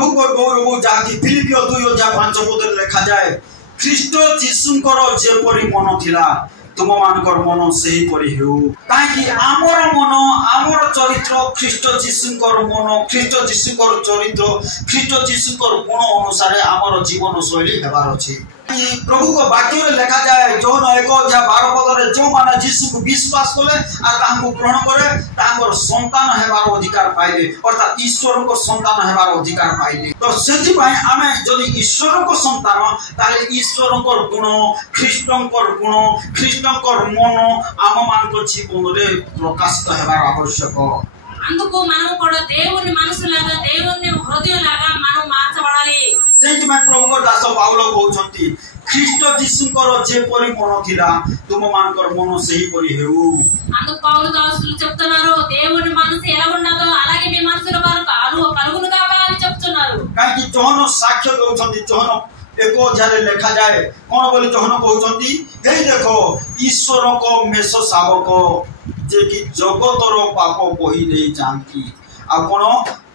प्रभु को गौरव जाकि फिलिपियो 2:5 पदरे लिखा जाए ख्रीष्ट जीशुंकर जेपरि मन थिला तुम मानकर मन सही परि हेउ काहे आमर मन आमर चरित्र ख्रीष्ट जीशुंकर मन ख्रीष्ट जीशुंकर चरित्र ख्रीष्ट जीशुंकर गुण अनुसार आमर जीवन शैली हेबार अछि। प्रभु को वाक्य में लिखा जाए जौन 1:12 पदरे जो माने जीशु को विश्वास करे आ तांको ग्रहण करे तांकर संतान हेबार अधिकार पाइले अर्थात ईश्वर को संतान हेबार अधिकार पाइले। तो सेति भाई आमे जदि ईश्वर को संतान ताले ईश्वर को गुण ख्रीष्टंकर गुण ख्रीष्टंकर मन आम मान को जीवन रे प्रकाशित हेबार आवश्यक। అందుకు మనం కూడా దేవుని మనసులాగా దేవుని హృదయంలాగా మనం మార్చబడాలి। ସେଇଥିପାଇଁ ପ୍ରଭୁଙ୍କ ଦାସ ପାଉଲ କହୁଛନ୍ତି ଖ୍ରୀଷ୍ଟ ଯୀଶୁଙ୍କର ଯେପରି ମନ ଥିଲା ତୁମ ମାନଙ୍କର ମନ ସେହିପରି ହେଉ। అందుకు పౌలు దాసులు చెప్తున్నారు దేవుని మనసు ఎలా ఉన్నదో అలాగే మీ మనసులో కలుగును గాక అని చెప్తున్నారు। କାହିଁକି ଯୋହନ ସାକ୍ଷ୍ୟ ଦଉଛନ୍ତି ଯୋହନ 1:11 ଲେଖା ଯାଏ କଣ ବୋଲି ଯୋହନ କହୁଛନ୍ତି ହେଇ ଦେଖ ଈଶ୍ୱରଙ୍କ ମେଷ ଶାବକ जे कि जगतर पाप बही नहीं जानती आ कोन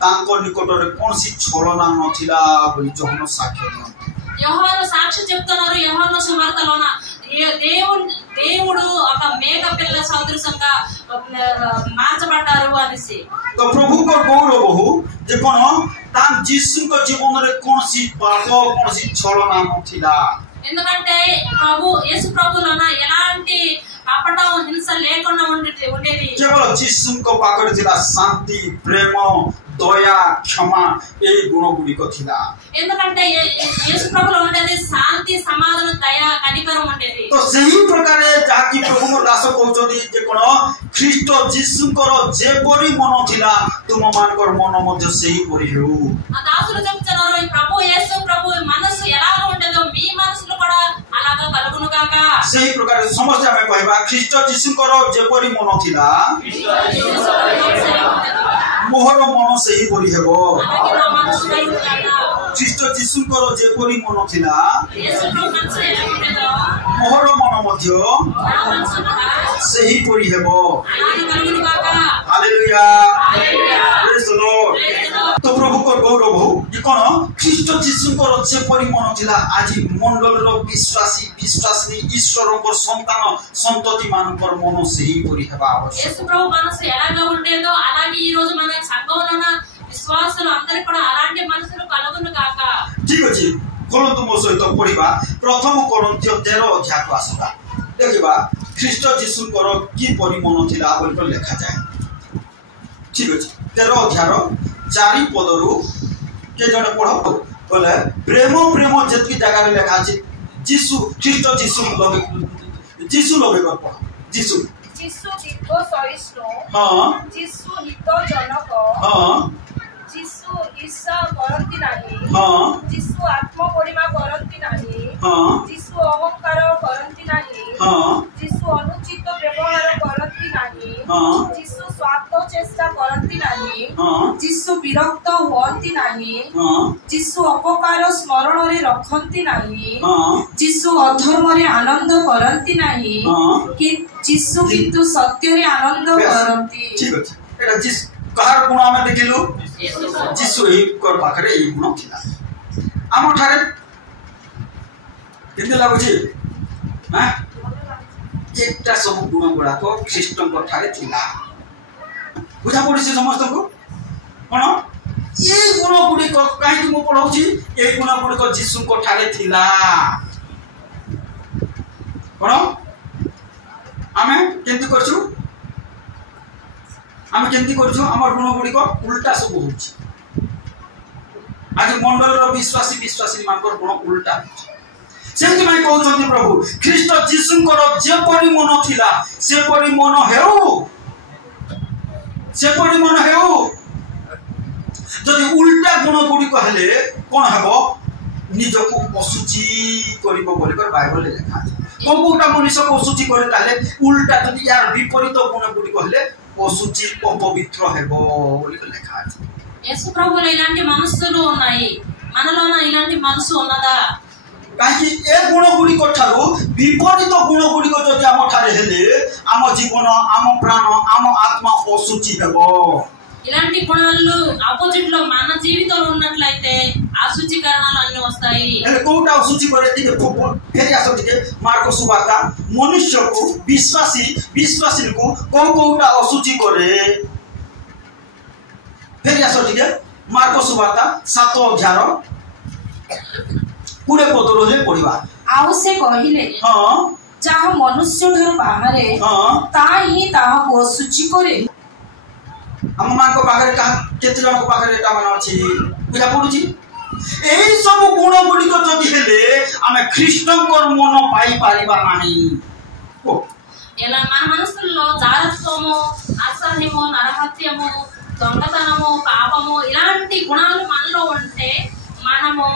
तांको निकटरे कोनसी छलना नथिला बोली जोहन साक्ष्य दियंती। యోహాను సాక్షి చెప్తున్నారు యోహాను సువార్తలోన దేవుడు ఒక మేక పిల్ల సదృశంగా మార్చబడ్డారు అనేసి। तो प्रभु को गौरव हो जे कोन तां जीसु को जीवन रे कोनसी पाप कोनसी छलना नथिला ఎందుకంటే యేసు ప్రభులోన ఎలాంటి కపటం హింస లేకుండా ఉండేది। केवल जीसु को पाखरे थिला शांति प्रेम दया क्षमा ए गुण गुडी को थिला। ఎందుకంటే యేసు ప్రభులో ఉండేది శాంతి సమాధాన దయ కనికరం ఉండేది। तो सही प्रकार जाकी प्रभु को दास कहउछथि जे कोन ख्रीष्ट जीसुंकर जेपरि मन थिला तुम मानकर मन मध्ये सही परि हेउ। ఆ దాసులు చెప్తున్నారు ఈ ప్రభు యేసు ప్రభు మనసు ఎలా ఉండేదో మీ మనసులో కూడా అలాగా కలుగును గాక। सही प्रकार समस्त हमें कहबा ख्रीष्ट जीसुंकर जेपरि मन थिला मोहर मन सही परि हेबो। ख्रीष्ट जीसुंकर जेपरि मन थिला मोहर मन मध्ये सही परि हेबो। Hallelujah praise the Lord. तो प्रभु को गौरव हो कि कोन ख्रीष्ट जीसुंकर जेपरि मन थिला आज मंडल रो विश्वासी ईश्वर को संतान संतति मानकर मन सही परि हेबा आवश्यक। యేసు ప్రభు మనసు ఎలాగా ఉండేదో అలాగే ఈ రోజు మన సంఘంలోన విశ్వాసులు అందరూ కూడా అలాంటి మనసులు కలుగును గాక। ठीक अछि कोलंतो मो सहित पढिबा प्रथम कोरिन्थियो 13 को आसबा देखिबा ख्रीष्ट जीसुंकर की परि मन थिला बोल लिखा जाए। ठीक अछि 13 4 पदरु के जने पढो बोले प्रेम जेतकी जगह रे लिखा अछि जीसु ख्रीष्ट जीसु लगे कर पढो जीसु दीर्घ सहिष्णु हां जीसु हित जनक हां जीसु ईर्षा करंती नाही हां जीसु आत्म परिमा करंती नाही हां जीसु अहंकार करंती नाही हां जीसु अनुचित व्यवहार करंती नाही हां जीसु स्वार्थ चेष्टा करंती नाही हां जीसु विरक्त होंती नाही हां जीसु अपकार स्मरण रे रखंती नाही हां जीसु अधर्म रे आनंद करंती नाही हां कि जीसु किंतु सत्य रे आनंद करंती। ठीक अछि एटा जिस कार गुण आमे देखिलु जीसु एही कर पाखरे एही गुण थिला आम ठारे केते लागुची हां एकटा सब गुण गुडा को ख्रीष्टन को ठारे थिला बुझा पड़ी से समस्त को कोन ए गुण गुडी को काहे कि मो पढौची ए गुण गुडी को जीसु को ठारे थिला कोन आमे केंति करछु हमर गुण गुडी को उल्टा सब होछि आज मंडल रो विश्वासी मानकर गुण उल्टा सेति माय कहउछन्ति प्रभु ख्रीष्ट जीसुंकर जेपरि मन थिला सेपरि मन हेउ जदि उल्टा गुण गुडी कहले कोन हेबो निजको असुचि करिवो बोली कर बाइबल ले लिखा अछि कोनटा मनुष्य को असुचि करे ताले उल्टा जदि यार विपरीत गुण गुडी कहले असुचि अपवित्र हेबो बोली कर लिखा अछि। యేసు ప్రభులో ఇలాంటి మనసులు ఉన్నాయి మనలోన ఇలాంటి మనసు ఉన్నదా काहे ए गुण गुडी को ठारो विपरीत गुण गुडी को जदि हम ठारे हेले आम जीवन आम प्राण आम आत्मा असुचि हेबो ఇలాంటి గుణాలు ఆపోజిట్ లో మన జీవితంలో ఉన్నట్లయితే అశుచి కారణాలు అన్ని వస్తాయి. कोटा अशुचि करे ठीक फेरि आसो ठीक मार्को सुवार्ता मनुष्य को विश्वासी को कोटा अशुचि करे फेरि आसो ठीक मार्को सुवार्ता 7:11 पूरे पदरे पढ़िबा आउ से कहिले हां जहाँ मनुष्य ठार बाहरे ताही ताहाको अशुचि करे हम मान को पाखरे का केते जन को पाखरे एटा मान अछि बुझा पडुछि एही सब गुण गुडी को जदि हेले आमे ख्रीष्टन को मन पाई पारिबा नाही ओ ఎలా మన మనసుల్లో జారత్వము అసహ్యము నరహత్యము దొంగతనము పాపము ఇలాంటి గుణాలు మనలో ఉంటే మనము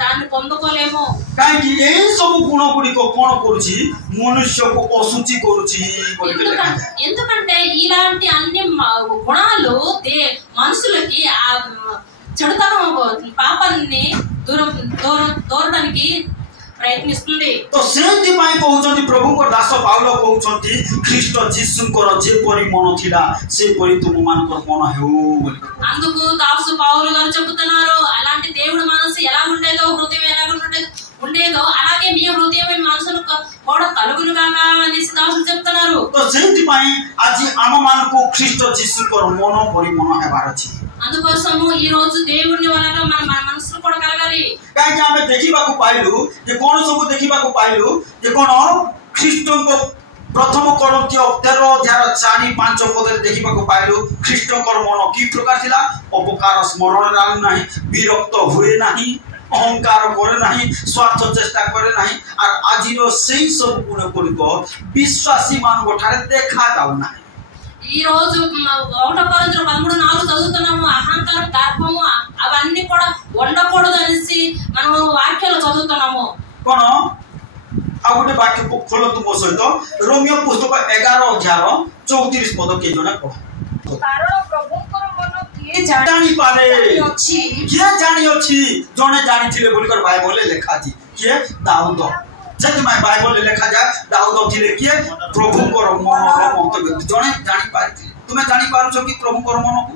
దాన్ని పొందుకోలేము. काहेकि एही सब गुण गुडी को कोन करूछि मनुष्य को अशुचि करूछि ఎందుకంటే ఇలాంటి అన్ని గుణాలు మనుషులకి చెడుతనం పాపాన్ని దూరడానికి ప్రయత్నిస్తుంది. तो सेति पाई कहउछन्ति प्रभु को दास पाउल कहउछन्ति ख्रीष्ट जीसुंकर जे परि मन थिला से परि तुम मानकर मन हेउ అందుకు దాసు పౌలు గారు చెబుతున్నారు అలాంటి దేవుడి మనసు ఎలా ఉండేదో హృదయం ఎలా ఉండేదో అలాగే మీ హృదయం మనసును కూడా కలుగును గాక అని దాసులు చెప్తున్నారు. तो सेति पाई आज आम मानको ख्रीष्ट जीसुंकर मन परि मन हेबार अछि అందుకోసము ఈ రోజు దేవుని వలన మన మనసును కూడా కలగాలి. काहेकि आमे देखिबाकू पाइलु जे कोन सब देखिबाकू पाइलु जे कोन ख्रीष्टन को प्रथम कोरिन्थियो 13:4-5 पदरे देखिबाकू पाइलु ख्रीष्टनकर मन की प्रकार थिला अपकार स्मरण रान नाही विरक्त हुए नाही अहंकार करे नाही स्वार्थ चेष्टा करे नाही और आजिरो सेही सब गुण गुडिको विश्वासी मान गोठारे देखा जाउ नाही. ఈ రోజు 1 కొరింథీయులు 13:4 చదువుతున్నాము అహంకారం గర్వము అవన్నీ కూడా ఉండకూడదు అనేసి మనం వాక్యాలు చదువుతున్నాము. कोन आ गोटे वाक्य खोलतु मो सहित रोमियो पुस्तक 11:34 पद के जने पढ कारण प्रभुकर मन किए जानी पारे अछि किए जानी अछि जने जानी थिले बोलकर बाइबल लिखा छी के दाऊद जति माय बाइबल लिखा जाय दाऊद थिले के प्रभुकर मन मंतव्य जने जानी पारे तुमे जानी पारो छ कि प्रभुकर मन को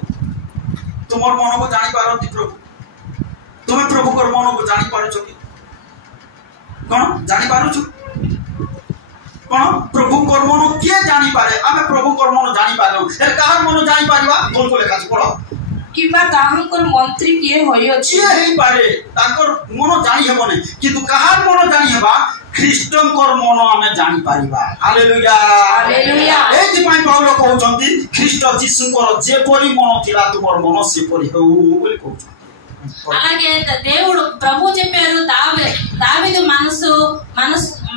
तुमर मन को जानी पारती प्रभु तुमे प्रभुकर मन को जानी पारो छ कि कोन जानी पारो छ कोन प्रभु कर्मनो के जानी पारे आमे प्रभु कर्मनो जानी पारो ए कहार मन जानी पारिबा बोल को लेखा छ पढो किबा ताहंकर मंत्री के होय अछि के हेई पारे ताकर मन जानी हेबो नै किंतु कहार मन जानी हेबा ख्रीष्टन कर्मनो आमे जानी पारिबा हालेलुया हालेलुया एति पई पौल कहउछन्ति ख्रीष्ट जीसुकर जे परि मन थिला तुमर मन से परि हेउ बोली कहउछ. అలాగే దేవుడు ప్రభు చెప్పారు దావీదు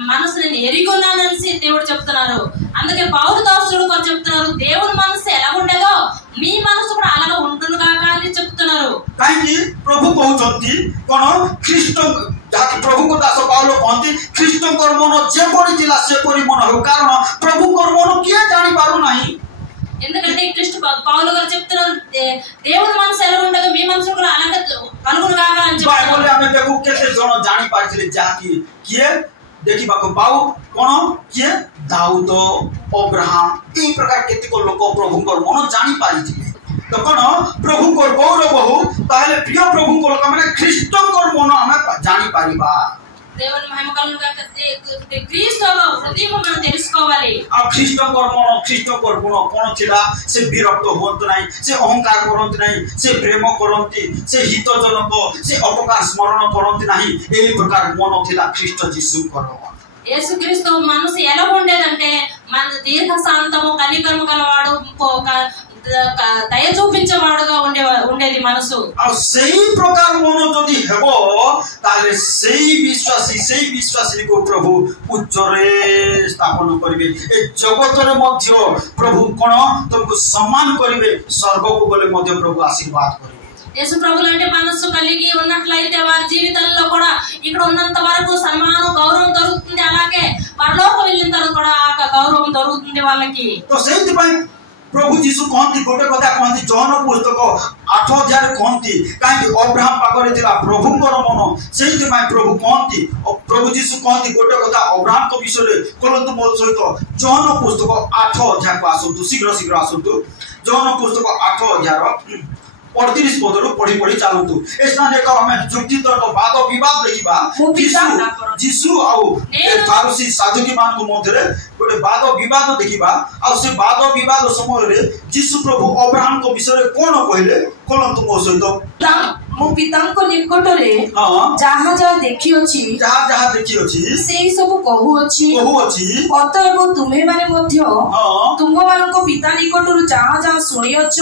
మనసుని ఎరిగొన్నానని దేవుడు చెప్తున్నారు. అందుకే పౌలు దాసుడు కూడా చెప్తున్నారు దేవుని మనసు ఎలా ఉండేదో మీ మనసు కూడా అలాగే ఉండును గాక అని చెప్తున్నారు. काहेकि प्रभु कहउछन्ति कोन ख्रीष्ट जाति प्रभु को दास पाउल कहन्ति ख्रीष्टकर मन जे परि थिला से परि मन हेउ कारण प्रभुकर मन के जानी पारु नाही. ఎందుకంటే కృష్ణ పౌలు గారు చెప్తున్నారు దేవుని మనసు ఎలా ఉండదో మీ మనసు కూడా అలాగే కలుగును గాక అని చెప్తున్నారు. बाइबल आमे देखु केते जण जानी पारथिले जाति के देखिबाको पाउ कोन के दाऊद अब्राहम ई प्रकार केते को लोक प्रभुकर मन जानी पारिथिले तो कोन प्रभुकर गौरव बहु ताले प्रिय प्रभुकर लोक माने ख्रीष्टकर मन आमे जानी पारिबा. దేవుని మహిమ కలుగును గాక క్రీస్తు హృదయం మనం తెలుసుకోవాలి. आ ख्रीष्टकर मन ख्रीष्टकर गुण कोन थिला से विरक्त होत नाही से अहंकार करंत नाही से प्रेम करंती से हितजनक से अपकार स्मरण करंत नाही एही प्रकार मन थिला ख्रीष्ट जीसुकर. యేసుక్రీస్తు మనసు ఎలా ఉండేదంటే మన దీర్ఘశాంతము కనికరము గలవాడు దయ చూపించేవాడుగా ఉండేది మనసు. आ सही प्रकार मन जदि हेबो ताले सही विश्वासी को प्रभु उच्चरे स्थापन करिवे ए जगत रे मध्य प्रभु कोन तुमको सम्मान करिवे स्वर्ग को बोले मध्य प्रभु आशीर्वाद करिवे. యేసు ప్రభువు అంటే మనసు కలిగి ఉన్నట్లయితే వారి జీవితాల్లో కూడా ఇక్కడ ఉన్నంత వరకు సన్మానం గౌరవం దొరుకుతుంది. అలాగే పరలోకం వెళ్ళిన తర్వాత కూడా ఆ గౌరవం దొరుకుతుంది వాళ్ళకి. तो सेति पई प्रभु जीसु कहती गोटे कथा कहती जॉन पुस्तक 8:10 कहती काई अब्राहम पागरे थिला प्रभुकर मन सेति माय प्रभु कहती प्रभु जीसु कहती गोटे कथा अब्राहम को विषय कोलंतु मोल सहित जॉन पुस्तक 8:10 को आसंतु शीघ्र आसंतु जौन पुस्तक 8:38 पदरू पढ़ी पढ़ी चलतु स्थान एक हमें जुक्ति तर्क वाद विवाद देखिबा जीसु आउ फारूसी साधुकी मान को मध्य गोटे वाद विवाद देखिबा आ से वाद विवाद समय रे जीसु प्रभु अब्राहम को विषय रे कोन कहले कोन तुम सहित मो पितांको निकटरे जहाँ जहाँ देखी सेही सब कहू अछि अतएव तुम्हे माने मध्य तुम मानको पिता निकटरु जहाँ जहाँ सुनियछ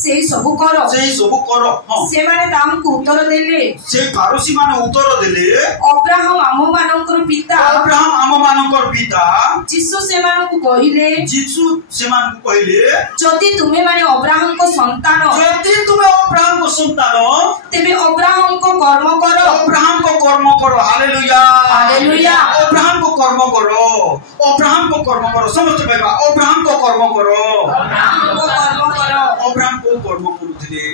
सेही सब करो से माने तांको उत्तर देले से फारूसी माने उत्तर देले अब्राहम आम मानकर पिता जीसु से मानको कहिले जदि तुम्हे माने अब्राहम को संतान तेबे अब्राहम को कर्म करो हालेलुया अब्राहम को कर्म करो समस्त कहबा अब्राहम को कर्म करो अब्राहम को कर्म करूथिले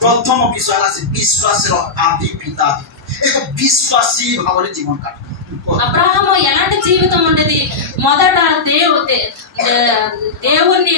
प्रथम विषय से विश्वास रो आदि पिता एक विश्वासी भावरे जीवन काट అబ్రహాము ఎలాంటి జీవితం ఉండేది మొదట దేవుని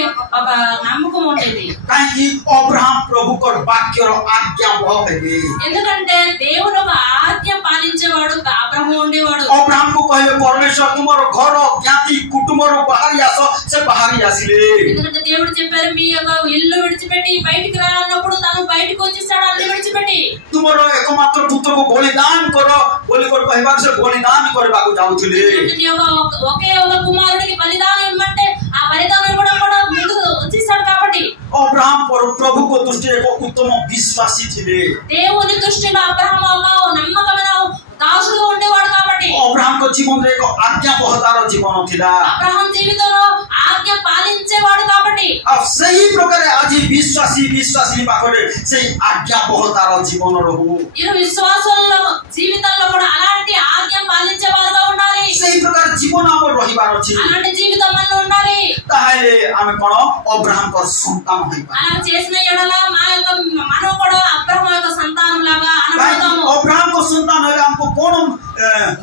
నమ్మకం ఉండేది కానీ అబ్రహాం ప్రభు को वाक्य रो आज्ञा भोगेले ఎందుకంటే దేవుని ఒక ఆజ్ఞ పాలించేవాడు అబ్రహాము ఉండేవాడు अब्राहम को कहले परमेश्वर तुम्हारो घर ज्ञाति कुटुंब रो बाहर आसो से बाहर आसिले ఎందుకంటే దేవుడు చెప్పారు మీ యొక్క ఇల్లు విడిచిపెట్టి బయటికి రా అన్నప్పుడు తాను బయటికి వచ్చేసాడు అన్ని విడిచిపెట్టి तुम्हारो एकमात्र पुत्र को बलिदान करो बोली को कहबा से बलिदान करबा को जाउथिले ఒకే ఒక కుమారుడికి బలిదానం ఇవ్వమంటే ఆ బలిదానం కూడా ముందుకు వచ్చేసాడు కాబట్టి अब्राहम प्रभु को दृष्टिरे एक उत्तम विश्वासी थिले దేవుని దృష్టిలో అబ్రహాము ఒక నమ్మకమైన దాసుడుగా ఉండేవాడు కాబట్టి अब्राहम को जीवन रे एक आज्ञा बहतार जीवन थिला అబ్రహాం జీవితంలో ఆజ్ఞ పాలించేవాడు కాబట్టి अब सही प्रकार आज विश्वासी पाखरे सही आज्ञा बहतार जीवन रहू ఈ విశ్వాసుల జీవితాల్లో కూడా అలాంటి ఆజ్ఞ పాలించేవారుగా ఉండాలి सही प्रकार जीवन हमर रहिबार अछि అలాంటి జీవితం మనలో ఉండాలి ताहेले आमे कोन अब्राहम को संतान होइबा అలా చేసిన ఎడల మనం కూడా అబ్రహాము యొక్క సంతానం లాగా అనబడతాము अब्राहम को संतान होले हमको कोन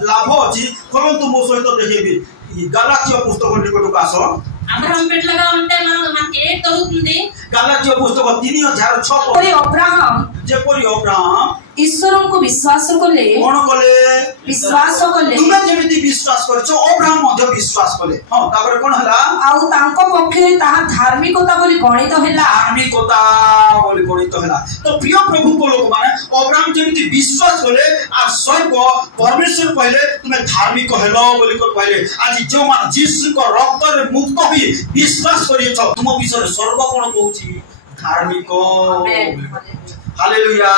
लाभ अछि परंतु मो सहित देखेबी गलातिय पुस्तक निकट कासो అబ్రహాం బిడ్డలుగా ఉంటే మనకి ఏం దొరుకుతుంది गलातिय पुस्तक 3:6 परि अब्राहम जेपरि अब्राहम ईश्वर को विश्वास कले कोन कले विश्वास कले तुमे जेमिति विश्वास करछो अब्राहम मध्ये विश्वास कले हां तापर कोन हला आउ तांको पक्षरे ताहा धार्मिकता बोली गणित होला धार्मिकता बोली गणित होला तो प्रिय प्रभु को लोक माने अब्राहम जेमिति विश्वास कले आ स्वर्ग परमेश्वर पहिले तुमे धार्मिक हेलो बोली को पहिले आज जो मान जीसु को रक्त रे मुक्त होई विश्वास करियो तुम विषय स्वर्ग कोन कहूची धार्मिक हालेलुया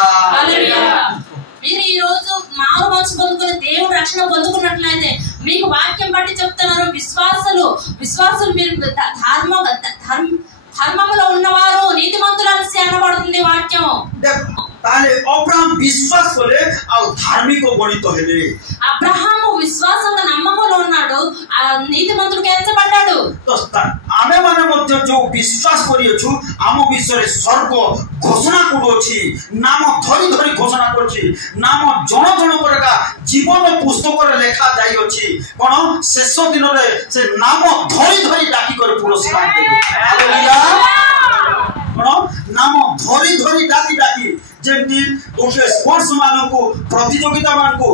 మీరు ఈ రోజు మారు మనసు పొందుకుని దేవుడు రక్షణ పొందుకున్నట్లయితే మీకు వాక్యం బట్టి చెప్తున్నారు విశ్వాసులు మీరు ధర్మములో ఉన్నవారు నీతిమంతులు అని అనబడుతుంది వాక్యం ताले अब्राहम विश्वास करे आ धार्मिक गणित हेले అబ్రహాము విశ్వాసంగా నమ్మకంలో ఉన్నాడు ఆ నీతిమంతుడిగా ఎంచబడ్డాడు तो आमे माने मध्ये जो विश्वास करियछु आम विषय स्वर्ग घोषणा करूछि नाम धरि धरि घोषणा करछि नाम जन जन करका जीवन पुस्तक रे लेखा जाई अछि कोन शेष दिन रे से नाम धरि धरि डाकी कर पुरस्कार देबे हालेलुया कोन नाम धरि धरि डाकी जेंति ओके स्पोर्ट्स मानो को प्रतियोगिता मान को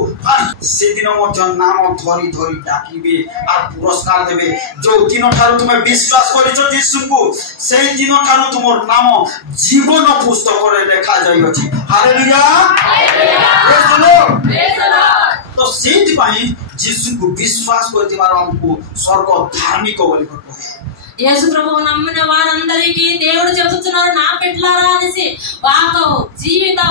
से दिन मध्य नाम धरि धरि डाकीबे आ पुरस्कार देबे जो दिन ठारो तुमे विश्वास करिसो यीशु को से दिन ठारो तुमर नाम जीवन पुस्तक रे लिखा जाई अछि हालेलुया प्रेज द लॉर्ड तो सेति पई यीशु को विश्वास करतिबार हमको स्वर्ग धार्मिक बोली कहते हैं యేసు ప్రభువు నమ్మిన వారందరికీ దేవుడు చెబుతున్నారు నా బిడ్డలారా అనేసి వాకు జీవన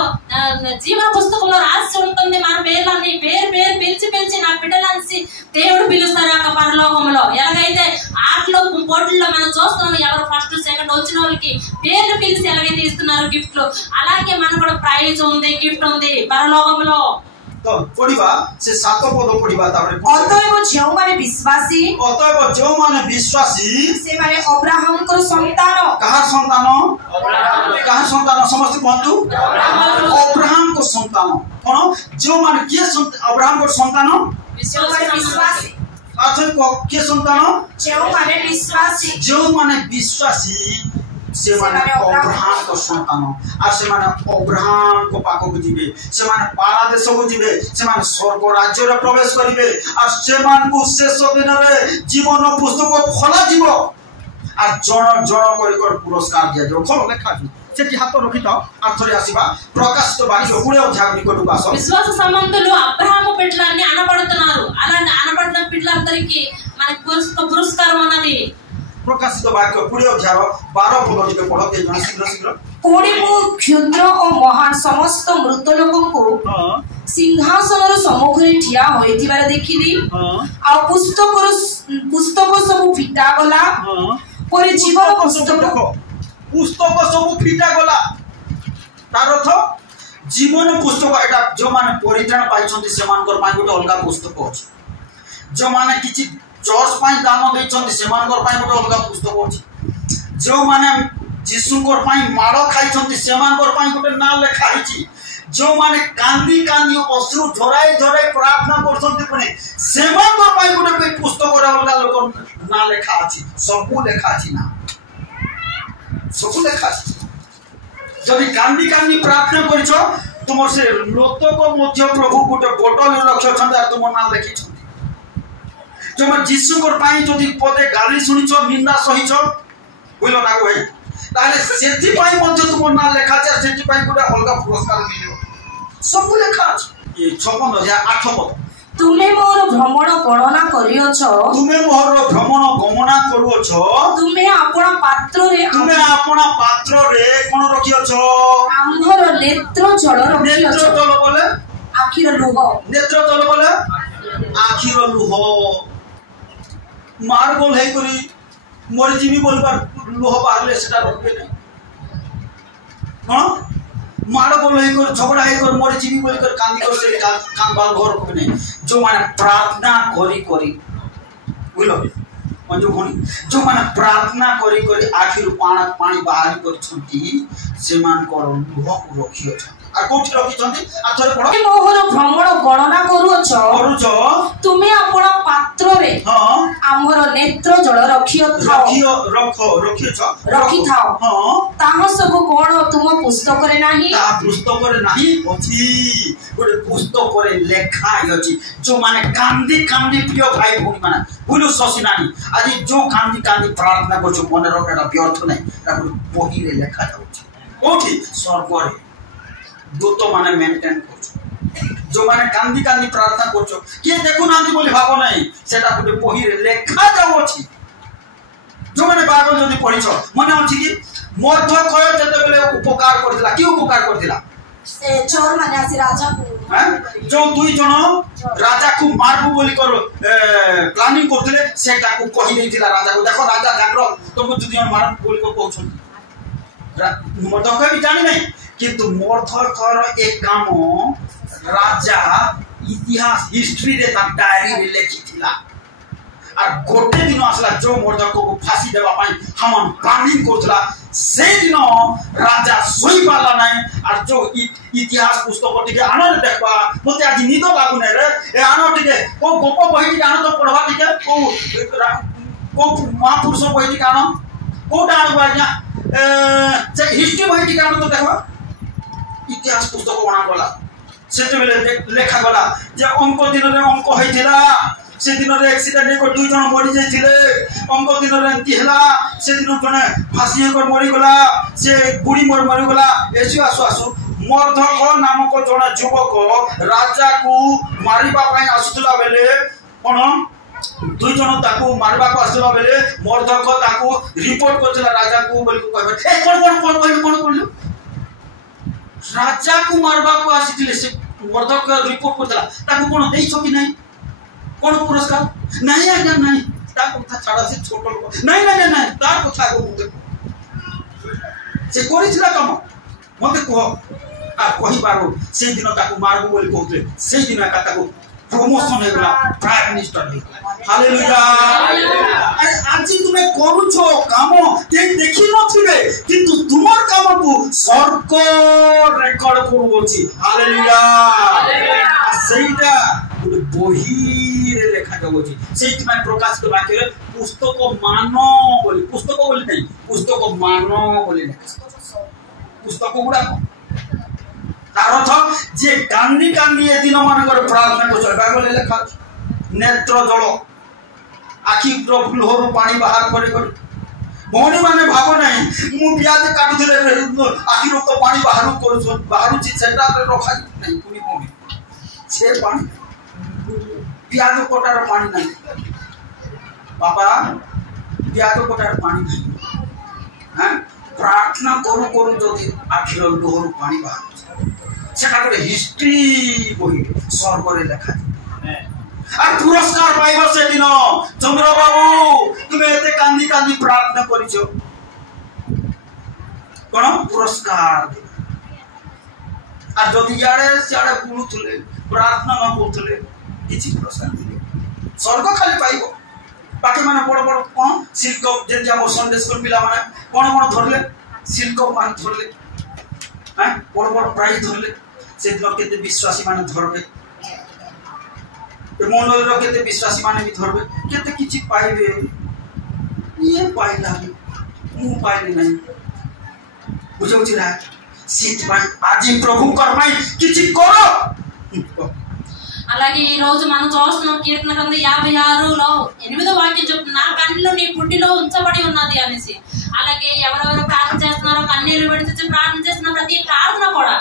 పుస్తకంలో రాసి ఉంటుంది మన పేర్లన్నీ పేరు పిలిచి నా బిడ్డలు అనేసి దేవుడు పిలుస్తారు ఆ పరలోకంలో ఎలాగైతే ఆటలో పోటీల్లో మనం చూస్తున్నాం ఎవరు ఫస్ట్ సెకండ్ వచ్చిన వాళ్ళకి పేర్లు పిలిచి ఎలాగైతే ఇస్తున్నారు గిఫ్ట్లు అలాగే మనకు కూడా ప్రైజ్ ఉంది గిఫ్ట్ ఉంది పరలోకంలో तो पढिबा से सात पद पढिबा तारे अतएव जो माने विश्वासी से माने अब्राहम को संतान कहा संतान समस्त बंधु अब्राहम को संतान कोन जो माने के अब्राहम को संतान विश्वासी किए संतान जो माने विश्वासी से माने अब्राहम को संतान आ से माने अब्राहम को पाको को जीवे से माने पारा देश को जीवे से माने स्वर्ग राज्य रे प्रवेश करिवे आ से मान को शेष दिन रे जीवन पुस्तक खोला जीव आ जण जण कर पुरस्कार दिया जो खोलो लेखा सेठी हाथ रखि था आथरे आसीबा प्रकाशित वाक्य गुणे अध्याय निकटू आसो విశ్వాస సంబంధులు అబ్రహాము పెట్లని అనబడుతున్నారు అలా అనబడిన పిల్లలందరికీ మనకి పురస్కారం అన్నది प्रकाशित वाक्य गुणे अध्याय 12 पद टिके पढते जण शीघ्र शीघ्र पुणी मु क्षुद्र और महान समस्त मृत लोक को सिंहासन सम्मुख ठिया होइथिबार देखिली आ पुस्तक सब फिटा गला पर जीवन पुस्तक सब फिटा गला तार अर्थ जीवन पुस्तक एटा जो माने परित्राण पाइछन्ति सेमानकर पाइ गोटे अलगा पुस्तक अछि जो माने किछि चर्च पाइ दान दैछन्ति सेमानकर पाइ गोटे अलगा पुस्तक अछि जो माने जीसुकर पाइ माड़ खाइछन्ति सेमानकर पाइ गोटे ना लेखा हिछि जो माने कांदी कांदी अश्रु झराई झराई प्रार्थना करछन्ति पुने सेमानकर पाइ गोटे पुस्तक रे अलगा लोक ना लेखा अछि सब लेखा अछि ना सब लेखा अछि जदि कांदी कांदी प्रार्थना करिछो तुम से लोक को मध्य प्रभु गोटे बोतल रखछन्ति आ तुम ना लेखिछन्ति जो मैं जीसु कर पाई जदि पदे गाली सुनिछो निंदा सहिछो बुझलो ना भाई ताले सेति पाई मध्य तुम ना लेखा छै सेति पाई गोटे अलगा पुरस्कार मिलियो सब लेखा छै ये 56,008 पद तुमे मोर भ्रमण गणना करियोछ तुमे मोर भ्रमण गणना करूछ तुमे आपन पात्र रे कोन रखियोछ आम्भर नेत्र जल रखियोछ नेत्र जल बोले आखिर लुह नेत्र जल बोले आखिर लुह मार बोल है करी मोर जीवी बोलबार लुह बाहरले सेटा रखबे नै हां मार बोल है कर झगड़ा है कर मोर जीवी बोल कर कांदी कर से कान बाल घर रखबे नै जो माने प्रार्थना करी करी बुझलो मंजू भणी जो माने प्रार्थना करी करी आखिर पानी बाहरी करछंती सेमान कर लुह रखियो छ आ कोठी रखि छंती आथरे पढ मोहर भ्रमण गणना करूछ तुमे आपन पात्र रे हां हमर नेत्र जल रखियो छ रखि थाओ हां ताह सब कोन तुम पुस्तक रे नाही ता पुस्तक रे नाही अछि गोटे पुस्तक रे लेखा अछि जो माने कांदी कांदी प्रिय भाई भूमि माने बुझो ससिनानी आज जो कांदी कांदी प्रार्थना करछो मन रखटा व्यर्थ नै एटा बही रे लेखा जाउछ कोठी स्वर्ग रे दूत माने मेंटेन करछो जो माने कांदी कांदी प्रार्थना करछो के देखु नांदी बोली भाबो नै सेटा गुटे बही रे लेखा जाउ अछि जो माने बाइबल जदी पढिछो मने अछि कि मर्दखय जते बेले उपकार करथिला कि उपकार करथिला से चोर माने आसी राजा को हैं जो दुई जण राजा को मारबो बोली कर प्लानिंग करथिले सेटा को कहि दैथिला राजा को देखो राजा जागरो तुमको दुई जण मार बोली को कहछन मर्दखय भी जानि नै किंतु मर्दखयर एक काम राजा इतिहास हिस्ट्री रे ता डायरी रे लिखिथिला आ गोटे दिन आसला जो मर्दख को फांसी देबा पई हमन प्लानिंग करथला से दिन राजा सोई पाला नै आ जो इतिहास पुस्तक टिके आनो देखबा मते आज निद लागु नै रे ए आनो टिके को गोप बही टिके आनो तो पढवा टिके को महापुरुष बही टिके आनो कोटा आनो आज्ञा जे हिस्ट्री बही टिके आनो तो देखबा इतिहास पुस्तक बना गला सेते बेले लेखा गला जे अंक दिन रे अंक होइथिला से दिन रे एक्सीडेंट को दुई जण मरि जाइथिले अंक दिन रे एंती हला से दिन जने फांसी कर मरि गला से बुढ़ी मरि गला एसु आसु मर्दख नामक जणा युवक राजा को मारिबा पई आसुतला बेले कोन दुई जण ताको मारबा को आसुतला बेले मर्दख ताको रिपोर्ट करथिला राजा को बोल को कहबे ए कोन कोन राजा को मारबा को आसीथिले से मर्दख रिपोर्ट करथिला ताको कोन देइछो कि नै कोन पुरस्कार नहीं आज्ञा नहीं ता कथा छाड़ा से छोट लोक नहीं ता कथा को मुते से करिथिला काम मते को आ कहि बारो से दिन ताको मारबो बोली कहथले से दिन का ताको प्रमोशन हे गला प्राइम मिनिस्टर हे हालेलुया अरे आज तुमे करूछो काम के देखि नथिबे किंतु तुमर काम को स्वर्ग रेकॉर्ड करूछि हालेलुया सेटा गोटे बही रे लेखा जाउछि सेति में प्रकाशित वाक्य रे पुस्तक मान बोली पुस्तक बोली नहीं पुस्तक मान बोली पुस्तक गुडा तार अर्थ जे कान्दी कान्दी ए दिन मानकर प्रार्थना को बाइबल लेखा नेत्र जल आखि लुहरु पानी बाहर करे करे भौणी माने भाव नहीं मु ब्याज काटुले आखि तो पानी बाहर करू बाहर छि सेटा रखा नहीं पुनी भौणी से पानी ब्याज कोटार पानी नहीं बाबा ब्याज कोटार पानी नहीं हां प्रार्थना करू करू जदि आखि लुहरु पानी बाहर सेटा गोटे हिस्ट्री बही स्वर्ग रे लिखा আর পুরস্কার পাইব সেদিন চন্দ্রবাবু তুমি এতে কান্দি কান্দি প্রার্থনা করিছো কোন পুরস্কার আর যদি ইয়াড়ে সিয়াড়ে বুলুথলে প্রার্থনা না করুথলে কিছু পুরস্কার দিবে স্বর্গ খালি পাইব বাকি মানে বড় বড় কোন সিল্ক যেতে আমার সন্ডে স্কুল পিলা মানে কোন কোন ধরলে সিল্ক মান ধরলে হ্যাঁ বড় বড় প্রাইজ ধরলে সেদিন কেতে বিশ্বাসী মানে ধরবে मंडल केते विश्वासी माने भी धरबे केते किछि पाइबे ये पाइला मु पाइले नहीं बुझौ छिरा सीत भाई आज प्रभु करमाई किछि करो అలాగే ఈ రోజు మనం చూస్తున్నాం కీర్తన గ్రంథం 56లో 8వ వాక్యం చెప్తున్నా నా కన్నులు నీ పుట్టిలో ఉంచబడి ఉన్నది అనేసి అలాగే ఎవరెవరు ప్రార్థన చేస్తున్నారో కన్నీళ్లు విడిచి ప్రార్థన చేస్తున్న ప్రతి ప్రార్థన కూడా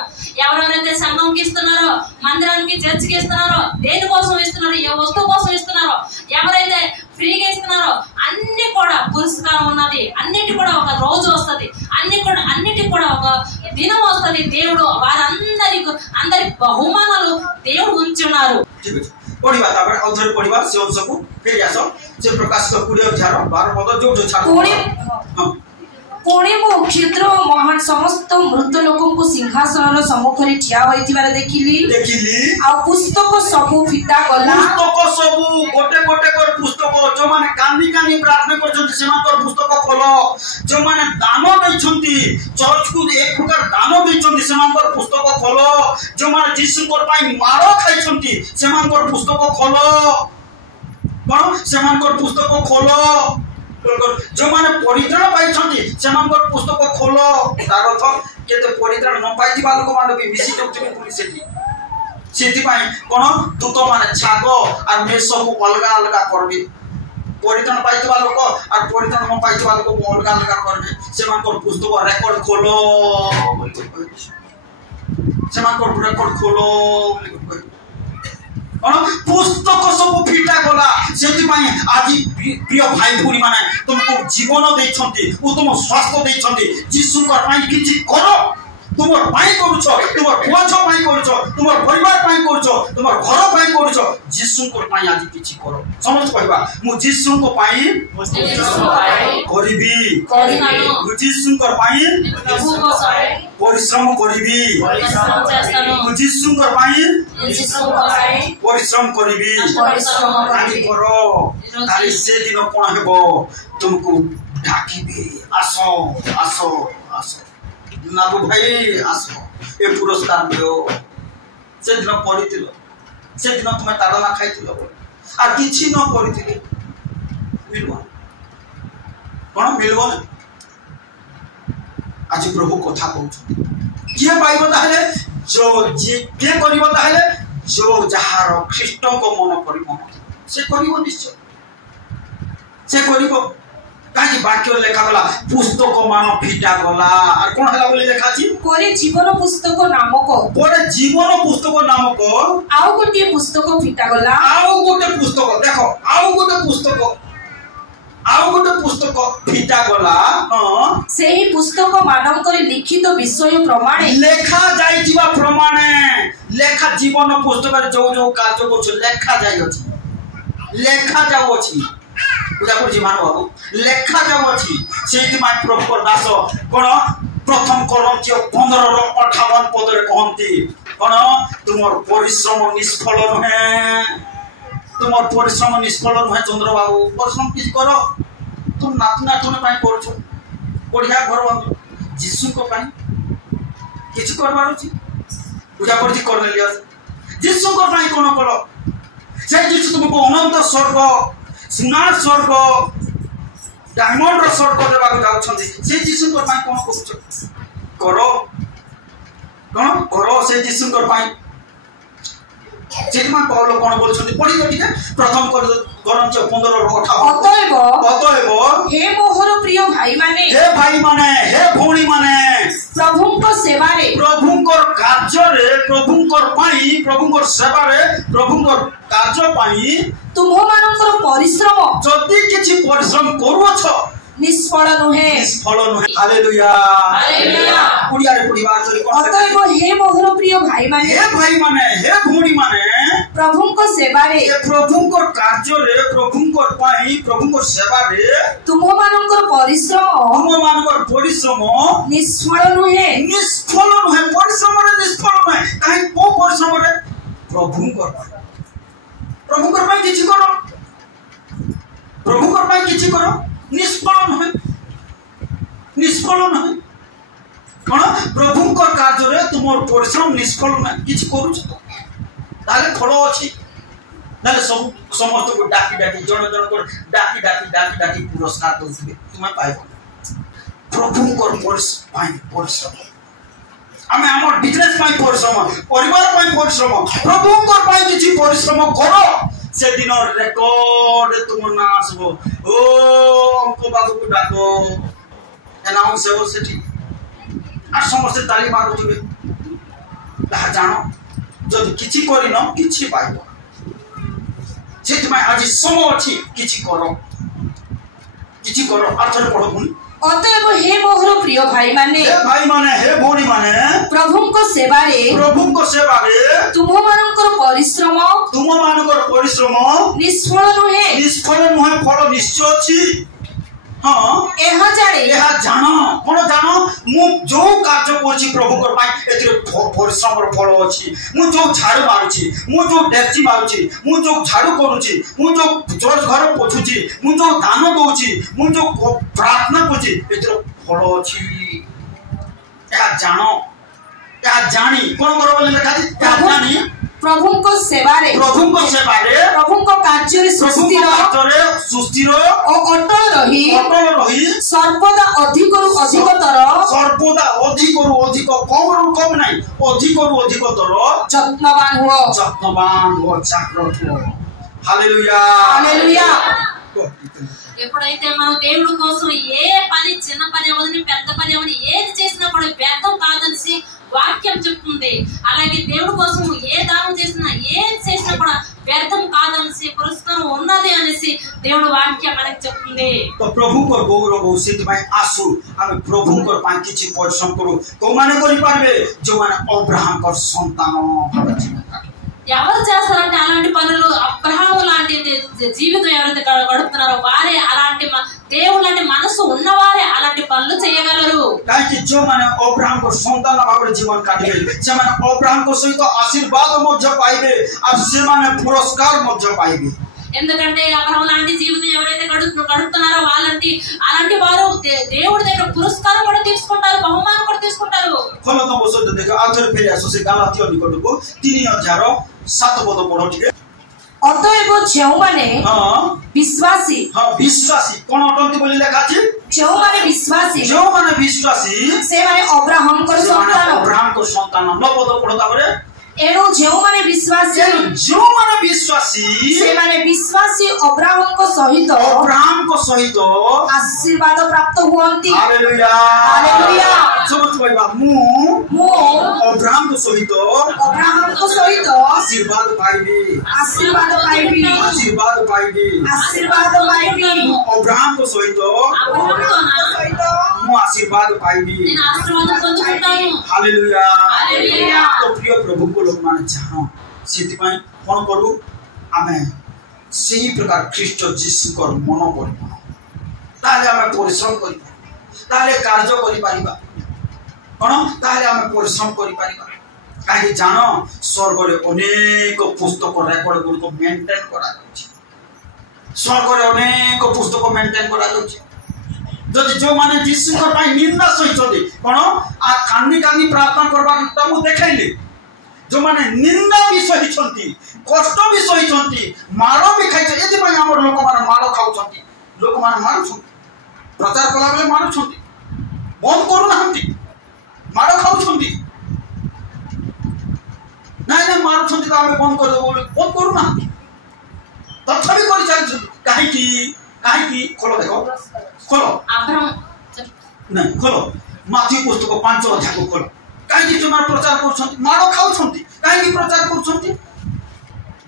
ఎవరెవరైతే సంఘంకి ఇస్తున్నారో మందిరానికి చర్చికి ఇస్తున్నారో దేని కోసం ఇస్తున్నారో ఏ వస్తువు కోసం ఇస్తున్నారో ఎవరైతే ఫ్రీగా ఇస్తున్నారో అన్ని కూడా పురస్కారం ఉన్నది అన్నిటి కూడా ఒక రోజు వస్తది అన్నిటికి కూడా ఒక దినం వస్తది దేవుడు అందరి బహుమానాలు దేవుడు ఉంచున్నారు पढ़िबा तापर औथर पढ़िबा से सबको फेर आसो से प्रकाश को 20 अध्याय 12 पद जो जो छाड़ कोणे मो क्षुद्र महान समस्त मृत लोकन को सिंहासन रो सम्मुख रे ठिया होइतिबार देखिली आ पुस्तक सबु फिटा गला पुस्तक सबु गोटे गोटे कर पुस्तक जो माने कांदी कांदी प्रार्थना करछन सेमा कर पुस्तक खोलो जो माने दान दैछंती चर्च को एक प्रकार दान दैछंती सेमा कर पुस्तक खोलो जो माने जीसु कर पाई मारो खाइछंती सेमा कर पुस्तक खोलो कोन सेमा कर पुस्तक खोलो जो माने परित्राण पाइछंती सेमानकर पुस्तक खोलो तार अर्थ केते परित्राण न पाइथिबा लोक माने भी मिसी जौथि पुलिस सेति पाई कोन दूत माने छाग आ मे सब अलगा अलगा करबे परित्राण पाइथिबा लोक आ परित्राण न पाइथिबा लोक अलगा अलगा करबे सेमानकर पुस्तक रेकर्ड खोलो सेमानकर रेकर्ड खोलो पुस्तक सब फिटा गला सेति पाई आज प्रिय भाई भूरी माने तुमको जीवन दैछंती ओ तुम स्वास्थ्य दैछंती जीसु कर पाई किछि करो तुमर पाई करूछो तुमर पुआछो पाई करूछो तुमर परिवार पाई करूछो तुमर घर पाई करूछो जीसु कर पाई आज किछि करो समझ कहबा मु जीसु को पाई करिबी मु जीसु कर पाई परिश्रम करिबी मु जीसु कर पाई परिश्रम करिबी आदि करो ताले से दिन कोन हेबो तुमको ढाकिबे आसो आसो आसो नाबू भाई आसो ए पुरस्कार दियो से दिन पढितिलो से दिन तुमे ताडना खाइतिलो आ किछि न पढितिले मिलबो कोन मिलबो आज प्रभु कथा कहउछ के पाइबो ताले जो जे के करिवो ताले जो जहार ख्रीष्ट को मन करिवो से करिवो निश्चय से करिवो काजी वाक्य लेखा गला पुस्तक मान फिटा गला और कोन हला बोली लेखा छी कोरे जीवन पुस्तक नामक कोरे जीवन पुस्तक नामक आउ गोटे पुस्तक फिटा गला आउ गोटे पुस्तक देखो आउ गोटे पुस्तक फिटा गला हां सेही पुस्तक मानकर लिखित विषय प्रमाणे लेखा जाइथिबा प्रमाणे लेखा जीवन पुस्तक जो जो कार्य को लेखा जाय अछि लेखा जाउ अछि पूजा कर जीवन बाबू लेखा जाउ अछि सेति माय प्रभु दास कोन प्रथम कोरिन्थियो 15 रो 58 पद रे कहंती कोन तुमर परिश्रम निष्फल नहे तुमर परिश्रम निष्फल नहे चंद्र बाबू परिश्रम किछ करो तुम नातना तुम पाई करछो बढ़िया घर बाबू जीसु को पाई किछ करबार अछि पूजा कर जी करनेलियस जीसु को पाई कोन कलो से जिस तुमको अनंत स्वर्ग सुना स्वर्ग डायमंड स्वर्ग देवा जाउछंदी से जिसु को पाई कोन करो कौन करो से जिसु को पाई जेमा पौल कोन बोलछंदी पढी दो ठीक है प्रथम करंच 15:18 अतएव हे मोहर प्रिय भाई माने हे भौणी माने प्रभु को सेवा रे प्रभु को कार्य रे प्रभु को पाई प्रभु को सेवा रे प्रभु को कार्य पाई तुम मानकर परिश्रम जदी किछि परिश्रम करूछ निष्फल नुहे हालेलुया हालेलुया पुडिया रे पुडिवा चली अतएव हे मोहर प्रिय भाई माने हे भौणी माने प्रभु को सेवा रे प्रभु को कार्य रे प्रभु को पाई प्रभु को सेवा रे तुम मानकर परिश्रम निष्फल नुहे परिश्रम रे निष्फल नुहे काहे को परिश्रम रे प्रभु को पाई किछि करो प्रभु को पाई किछि करो निष्फल नुहे कौन प्रभु को कार्य रे तुमर परिश्रम निष्फल नुहे किछि करूछ ताले फल अछि ताले सब समस्त को डाकी जण को डाकी पुरस्कार दोथिबे तुमे पाइबो प्रभु को परिश्रम आमे हमर बिजनेस पाई परिश्रम परिवार पाई परिश्रम प्रभु को पाई किछि परिश्रम करो से दिन रेकॉर्ड तुम ना आसबो ओ हमको बाबू को डाको अनाउंस हो सेठी आ समस्त ताली मारुथिबे ताहा जानो जदि किछि करिनो किछि पाइबो सेठ में आज समय अछि किछि करो अर्थर पढो अतएव हे मोहर प्रिय भाई माने हे भौणी माने प्रभु को सेवा रे तुम मानकर परिश्रम निष्फल नुहे फल निश्चय अछि हां एहा जानो कोन जानो मु जो कार्य करछि प्रभु को पाई एतिर परिश्रम रो फल अछि मु जो झाड़ू मारुछि मु जो डेक्ची मारुछि मु जो झाड़ू करूछि मु जो चर्च घर पोछुछि मु जो दान दोछि मु जो प्रार्थना करछि एतिर फल अछि एहा जानी कोन करो बोले लिखा अछि जानी प्रभु को सेवा रे प्रभु को कार्य रे सुस्थिर और अटल रही सर्वदा अधिक कम नहीं अधिकतर जत्नवान हो जागृत हो हालेलुया ఎప్పుడైతే మనం దేవుడి కోసం ఏ పని చిన్న పని అవని పెద్ద పని అవని ఏది చేసినా కూడా వ్యర్థం కాదని వాక్యం చెప్తుంది. అలాగే దేవుడి కోసం ఏ దానం చేసినా ఏది చేసినా కూడా వ్యర్థం కాదని పురస్కారం ఉన్నది అనేసి దేవుడి వాక్యం మనకు చెప్తుంది. तो प्रभु को गौरव सिद्ध में आसु आमे प्रभु को पाई किछि परिश्रम करू को माने करि पारबे जो माने अब्राहम को संतान भावे जीवन ఎవరు చేస్తారంటే అలాంటి పనులు అబ్రహాము లాంటి జీవితం ఎవరైతే గడుపుతున్నారో వారే అలాంటి దేవుడు లాంటి మనసు ఉన్నవారే అలాంటి పనులు చేయగలరు. काहे जो माने अब्राहम को संतान भावे जीवन काटिबे से माने अब्राहम को सहित आशीर्वाद मध्य पाइबे और से माने पुरस्कार मध्य पाइबे. ఎందుకంటే అబ్రహాము లాంటి జీవితం ఎవరైతే గడుపుతున్నారో అలాంటి వారు దేవుడి దగ్గర పురస్కారం కూడా తీసుకుంటారు, బహుమానం కూడా తీసుకుంటారు. फलतम बसो देखो आथर फेरि आसो से गालातियो निकटको 3007 पद पढो ठीक है. अतएव जेउ माने विश्वासी कोन अटंती बोली लेखा अछि जेउ माने विश्वासी से माने अब्राहम को संतान 9 पद पढो ताबरे एणु जेउ माने विश्वासी से माने विश्वासी अब्राहम को सहित आशीर्वाद प्राप्त हुअंती. हालेलुया सब कहबा मु अब्राहम को सहित आशीर्वाद पाइबी अब्राहम को सहित मु आशीर्वाद पाइबी. हालेलुया तो प्रिय प्रभु को लोक मान जानो सेति पई कोन करू आमे सेही प्रकार ख्रीष्ट जीसु को मन करिबो ताले आमे परिश्रम करि ताले कार्य करि पारिबा कोन ताले आमे परिश्रम करि पारिबा. काहे जानो स्वर्ग रे अनेक पुस्तक रेकॉर्ड को मेंटेन करा जाउछि स्वर्ग रे अनेक पुस्तक मेंटेन करा जाउछि जदि जो माने जीसु को पई निंदा सहित कोन आ कांदी प्रार्थना करबा त मु देखाइले जो माने निंदा भी सही कष्ट भी सही माड़ भी खाई ये आम लोक मैंने माड़ खाऊँ लोक मैंने मारुं प्रचार कला बेले मारुं बंद करूना माड़ खाऊं ना मारुं तो आम बंद करदेव बंद करूना तथापि कर चलते कहीं खोल देख खोल नहीं खोल माथ्यू पुस्तक 5 अध्याय को खोल कहीं प्रचार कर माड़ खाऊं कहीं प्रचार कर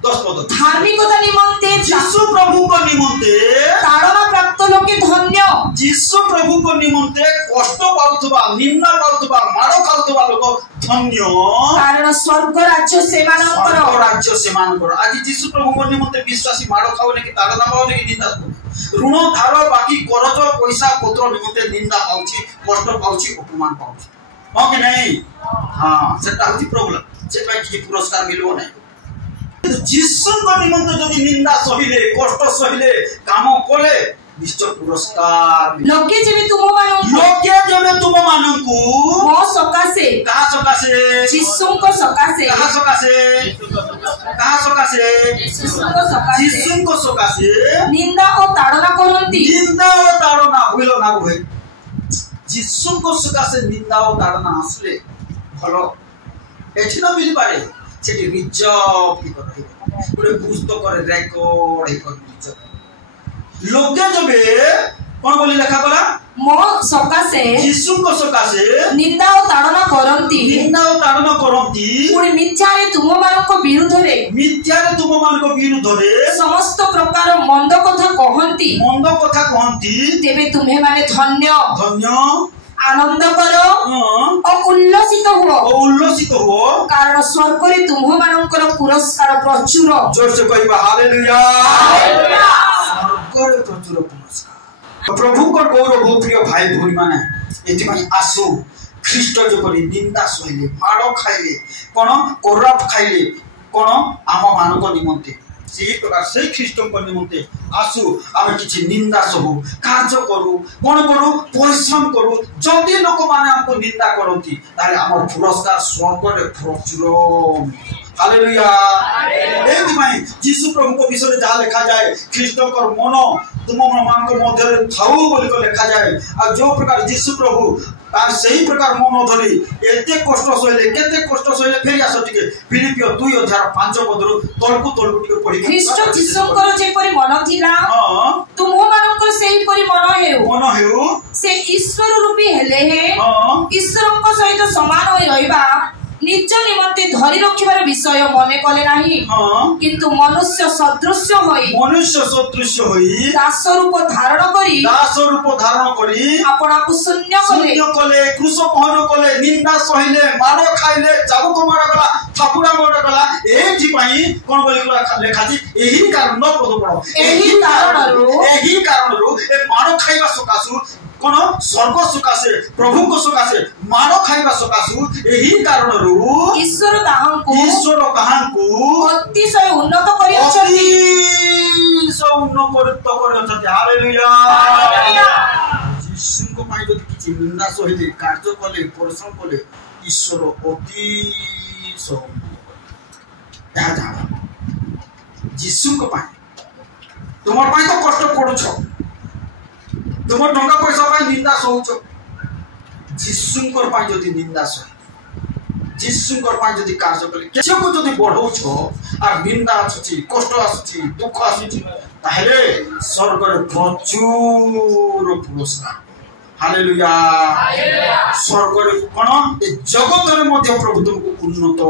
10 पद धार्मिकता निमंते यीशु प्रभु को निमंते ताड़ना प्राप्त लोके धन्य यीशु प्रभु को निमंते कष्ट पाउथबा निंदा पाउथबा माड़ खाउथबा लोक धन्य कारण स्वर्ग राज्य सेमानकर आज यीशु प्रभु को निमंते विश्वासी माड़ खाउने कि ताड़ना पाउने कि निंदा ऋण धार बाकी करज पैसा पत्र निमंते निंदा पाउछि कष्ट पाउछि अपमान पाउछि हां कि नहीं हां सेटा होछि प्रॉब्लम सेटा कि पुरस्कार मिलबो नै यीशु को निमंते जदि निंदा सहिले कष्ट सहिले काम कले निश्चय पुरस्कार लोके जेबे तुम मानंकु मो सकासे कहा सकासे यीशु को सकासे कहा सकासे यीशु को सकासे निंदा और ताड़ना भूलो ना हुए यीशु को सकासे निंदा और ताड़ना आसले भलो एठी न मिली पारे सेठी रिजर्व की कर पूरे पुस्तक करे रेकॉर्ड हे कर रिजर्व लोके जबे कोन बोली लेखा करा मो सकासे यीशु को सकासे निंदा और ताड़ना करंती पुणी मिथ्यारे तुम मानको विरुद्ध रे समस्त प्रकार मंद कथा कहंती तेबे तुम्हे माने धन्य आनंद करो और उल्लसित हो कारण स्वर्ग रे तुम मानकर पुरस्कार प्रचुर जोर से कहबा हालेलुया स्वर्ग रे प्रचुर पुरस्कार प्रभु को गौरव प्रिय भाई भौणी माने एथि आसु ख्रीष्ट जो करी निंदा सहिले माड़ खाइले कोन कोरप खाइले कोन आम मानक निमंते से प्रकार से ख्रीष्ट को निमंते आसु आमे किछि निंदा सहु कार्य करू कोन करू परिश्रम करू जदि लोक माने हमको निंदा करंती ताले हमर पुरस्कार स्वर्ग रे प्रचुर हालेलुया एथि यीशु प्रभु को विषय जहाँ लिखा जाए ख्रीष्ट को मन तुम मान मध्य थाऊ बोली को लिखा जाए आ जो प्रकार यीशु प्रभु तार सही प्रकार मन धरी एते कष्ट सहिले केते कष्ट सहिले फेरि आसो टिके फिलिपियो 2:5 पदरु तळकु टिके पढि ख्रीष्ट यीशुଙ୍କର जेपरि मन थिला तुम मानकर सेही परि मन हेउ से ईश्वर रूपी हेले हे ईश्वरଙ୍କ सहित समान होई रहइबा निज निमंते धरी रखिबार विषय मने कले नाही किंतु मनुष्य सदृश होई दास रूप धारण करी आपना को शून्य कले क्रूस पहन कले निंदा सहिले मार खाइले चाबुक मार गला थापुडा मार गला एथि पई कोन बोली लेखा छी एही कारण पद पड़ो एही कारणरू ए मार खाइबा सकासु कोन स्वर्ग सकासे प्रभु को सकासे मार खाइबा सकासु एही कारणरू ईश्वर ताहांकु अतिशय उन्नत करि अछति हालेलुया यीशु को पाई जदि किछि निंदा सहिले कार्य कले परिश्रम कले ईश्वर अति यीशु को पाई तुमर पाई तो कष्ट पड़ुछ तुम टंका पैसा पाई निंदा सहउछ यीशु को पाई जदि निंदा सह यीशु को पाई जदि कार्य कले केछो को जदि बढ़ौछ आ निंदा आछी कष्ट आछी दुख आछी ताहेले स्वर्ग रे प्रचुर पुरस्कार हालेलुया स्वर्ग रे कोन ए जगत रे मध्य प्रभु तुमको उन्नत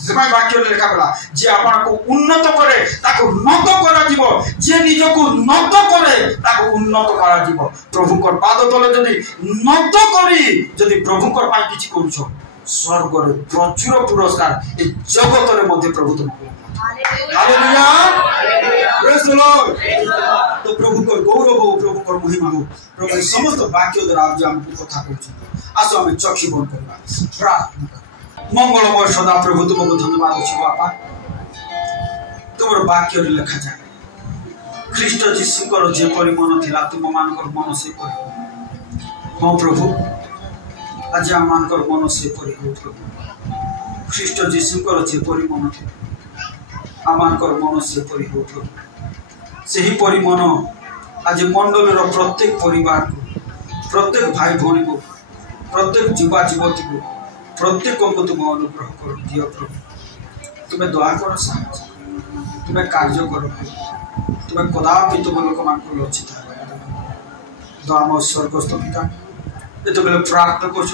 जमाई वाक्य लेखा गला जे आपन को उन्नत करे ताको नत करा जीव जे निज को नत करे ताको उन्नत करा जीव प्रभु को पाद तले जदी नत करी जदी प्रभु को पाई किछि करूछो स्वर्ग रे प्रचुर पुरस्कार ए जगत रे मध्य प्रभु तुमको हालेलुया प्रेज द लॉर्ड तो प्रभु को गौरव हो प्रभु को महिमा हो प्रभु समस्त वाक्य द्वारा आज हमको कथा कहछि आसो हम चक्षु बंद करबा प्रार्थना मंगलमय सदा प्रभु तुमको धन्यवाद अछि बापा तुमर वाक्य लिखा जाए ख्रीष्ट यीशुकर जे परि मन थिला तुम मानकर मन से परि हो प्रभु आज मानकर मन से परि हो प्रभु ख्रीष्ट जीशुकर जेपरी मन थी आमानकर मन सेपरी हो प्रभु से ही परी मन आज मंडल प्रत्येक परिवार को प्रत्येक भाई भौणी को प्रत्येक युवा युवती को प्रत्येक को तुम अनुग्रह कर दियो प्रभु तुम्हें दया कर साहय तुम्हें कार्य कर तुम्हें कदापि तुम लोक मान लज्जित दयाम स्वर्गस्थ पिता ये बेले प्रार्थना कर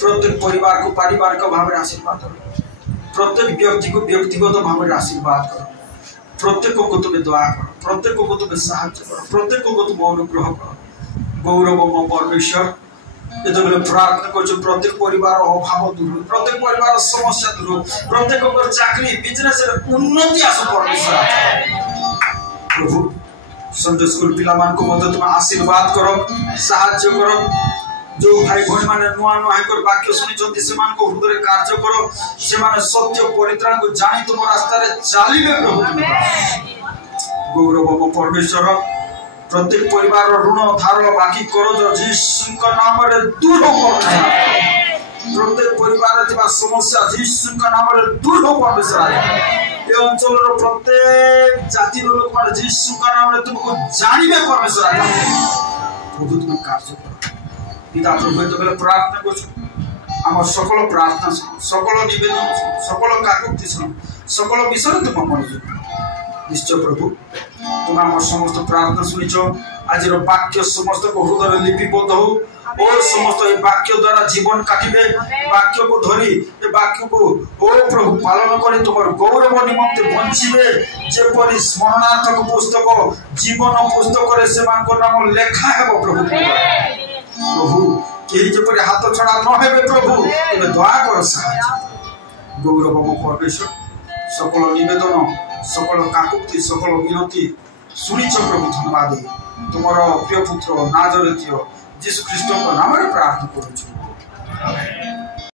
प्रत्येक परिवार को पारिवारिक भाव में आशीर्वाद कर प्रत्येक व्यक्ति को व्यक्तिगत भाव में आशीर्वाद कर प्रत्येक को तुम्हें दया कर प्रत्येक को तुम्हें साहाय्य कर प्रत्येक को तुम अनुग्रह कर गौरव परमेश्वर ये बेले प्रार्थना कर प्रत्येक परिवार अभाव दूर प्रत्येक परिवार समस्या दूर प्रत्येक चाकरी बिजनेस उन्नति आसु परमेश्वर प्रभु संडे स्कूल पिला मान को तुम आशीर्वाद करो साहाय्य करो जो भाई भौणी माने नुआ नुआ कर वाक्य सुनी से हृदय कार्य करो से सत्य परित्राण को जानी तुम रास्ता चलिए प्रभु गौरव परमेश्वर प्रत्येक परिवार ऋण धार बाकी करो जीशु नाम दूर हो प्रत्येक परिवार समस्या जीशु नाम दूर हो परमेश्वर ये अंचल प्रत्येक जाति लोक मान जीशु नाम तुमको जानिबे परमेश्वर प्रभु तुम कार्य करो पिता प्रभु तो बेले प्रार्थना कर आम सकल प्रार्थना शुण सकल निवेदन शुण सकल काकुति शुण सकल विषय तुम मनोज निश्चय प्रभु तुम आम समस्त प्रार्थना शुणिच आज वाक्य समस्त को हृदय लिपिबद्ध हो और समस्त ये वाक्य द्वारा जीवन काटिबे वाक्य को धरी ये वाक्य को ओ प्रभु पालन कर तुम गौरव निमंते बंचिबे जेपरि स्मरणार्थक पुस्तक जीवन पुस्तक रे से नाम लेखा हेबो प्रभु प्रभु कहीं जपरि हाथ छड़ा न हेबे प्रभु तबे दया कर साहाय्य गौरव परमेश्वर सकल निवेदन सकल काकुति सकल विनती सुनिच प्रभु धन्यवाद तुमर प्रिय पुत्र नाजरेतिय जीशु ख्रीष्ट नाम प्रार्थना करूँ।